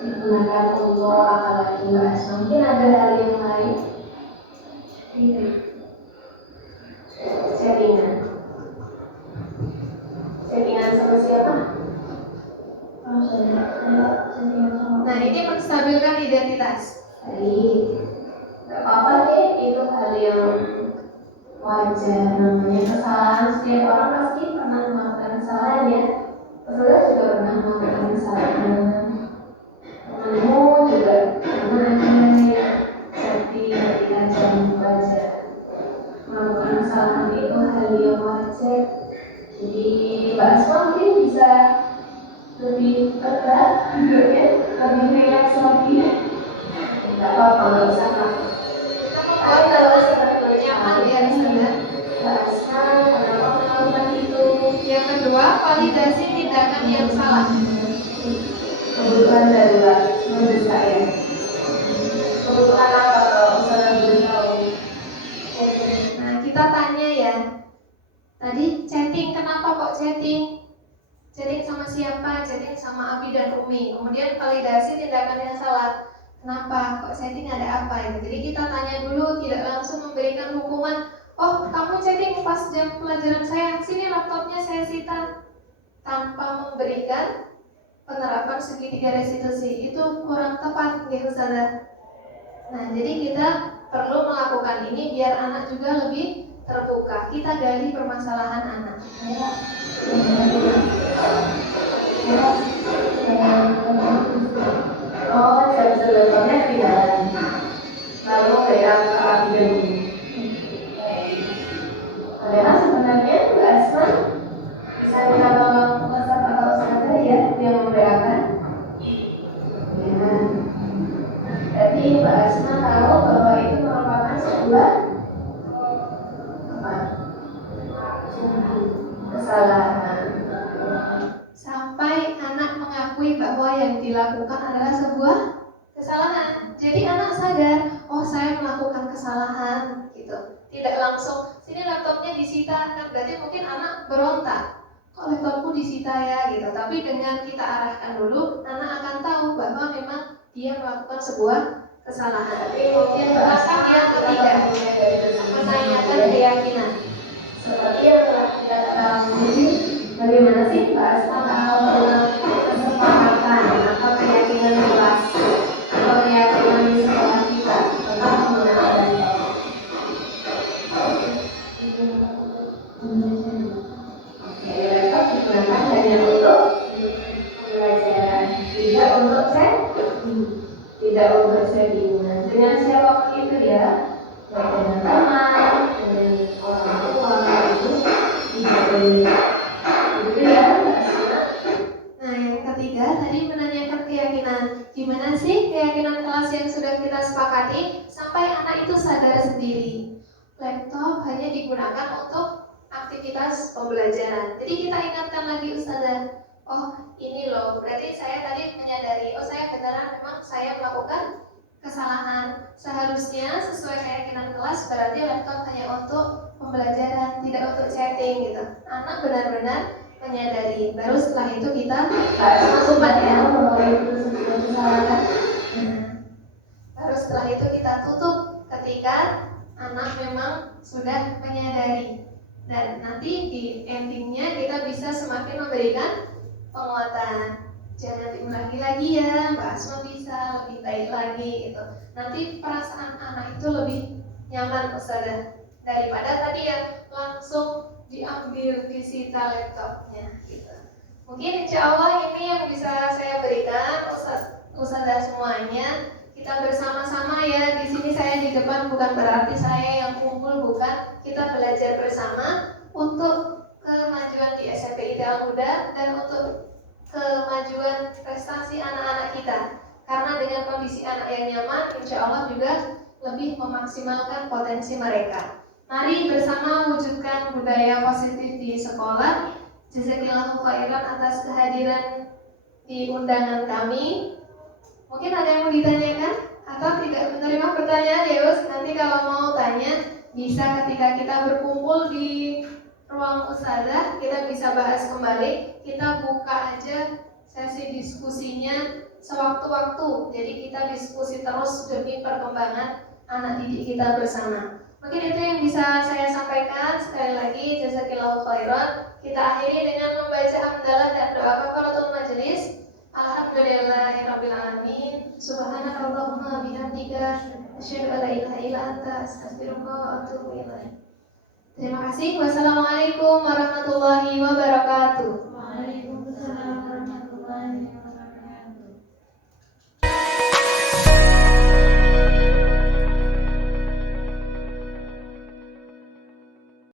digunakan untuk apa lagi Mbak Asma? Mungkin ada hal yang lain. Chattingan sama siapa? Nah, ini menstabilkan identitas. Baik, nggak apa-apa deh, itu hal yang wajar. Namanya kesalahan, setiap orang pasti pernah melakukan kesalahan ya. Saudara juga pernah melakukan kesalahan. Temanmu juga pernah ada yang seperti ketika jam belajar. Melakukan kesalahan itu hal yang wajar. Jadi Mbak Asma mungkin bisa lebih tegak, duduknya lebih rileks lagi. Tidak apa-apa, nggak usah takut. Kalau sebetulnya nyaman ya Ustazah. Mbak Asma kenapa melakukan itu? Yang kedua, validasi tindakan yang salah. Kebutuhan darurat menurut saya. Kebutuhan apa kalau Ustazah beritahu? Nah, kita Tadi chatting, kenapa kok chatting? Chatting sama siapa? Chatting sama Abi dan Umi. Kemudian validasi tindakan yang salah. Kenapa? Kok chatting ada apa? Gitu. Jadi kita tanya dulu, tidak langsung memberikan hukuman. Oh, kamu chatting pas jam pelajaran saya. Sini laptopnya saya sita. Tanpa memberikan penerapan segitiga restitusi. Itu kurang tepat, gitu Ustazah. Nah, jadi kita perlu melakukan ini biar anak juga lebih terbuka. Kita gali permasalahan anak. Oh, sebetulnya tidak. Lalu yang ambil. Padahal sebenarnya Mbak Asma bisa minta tolong Ustaz atau Ustazah ya yang membedakan. Ya. Jadi Mbak Asma tahu bahwa itu merupakan sebuah kesalahan. Sampai anak mengakui bahwa yang dilakukan adalah sebuah kesalahan. Jadi anak sadar, oh saya melakukan kesalahan gitu. Tidak langsung, sini laptopnya disita, kan berarti mungkin anak berontak. Kok laptopku disita ya gitu. Tapi dengan kita arahkan dulu, anak akan tahu bahwa memang dia melakukan sebuah kesalahan. Yang terakhir yang ketiga, menanyakan keyakinan. Seperti yang telah kita ketahui, bagaimana sih Mbak Asma kesepakatan atau keyakinan kelas atau keyakinan di sekolah kita tentang penggunaan laptop? Oke, laptop digunakan hanya untuk pembelajaran, tidak untuk tidak untuk chatting. Dengan siapa itu ya? Baik dengan teman, dengan orang tua, itu tidak boleh. Itu ya, Mbak Asma. Nah, yang ketiga tadi menanyakan keyakinan. Gimana sih keyakinan kelas yang sudah kita sepakati sampai anak itu sadar sendiri? Laptop hanya digunakan untuk aktivitas pembelajaran. Jadi kita ingatkan lagi Ustazah, oh ini loh, berarti saya tadi menyadari, oh saya beneran memang saya melakukan kesalahan. Seharusnya sesuai keyakinan kelas berarti laptop hanya untuk pembelajaran, tidak untuk chatting gitu. Anak benar-benar menyadari. Baru setelah itu kita tutup ya, bahwa itu sebuah kesalahan. Baru setelah itu kita tutup ketika anak memang sudah menyadari. Dan nanti di endingnya kita bisa semakin memberikan penguatan. Jangan diulangi lagi ya, Mbak Asma bisa lebih baik lagi gitu. Nanti perasaan anak itu lebih nyaman Ustazah daripada tadi yang langsung diambil disita laptopnya gitu. Mungkin insya Allah ini yang bisa saya berikan Ustazah semuanya. Kita bersama-sama ya. Di sini saya di depan bukan berarti saya yang kumpul, bukan. Kita belajar bersama untuk kemajuan di SMP Ideal Muda dan untuk kemajuan prestasi anak-anak kita. Karena dengan kondisi anak yang nyaman, insya Allah juga lebih memaksimalkan potensi mereka. Mari bersama wujudkan budaya positif di sekolah. Jazakillahu khairan atas kehadiran di undangan kami. Mungkin ada yang mau ditanyakan atau tidak menerima pertanyaan ya Us. Nanti kalau mau tanya bisa ketika kita berkumpul di ruang Ustazah, kita bisa bahas kembali. Kita buka aja sesi diskusinya sewaktu-waktu. Jadi kita diskusi terus demi perkembangan anak didik kita bersama. Mungkin itu yang bisa saya sampaikan. Sekali lagi jazakillahu khairan. Kita akhiri dengan membaca hamdalah dan doa kafaratul majelis. Alhamdulillahirabbil alamin. Subhanakallahumma bihamdika asyhadu an la ilaha illa anta astaghfiruka wa atubu ilaik. Terima kasih. Wassalamualaikum warahmatullahi wabarakatuh.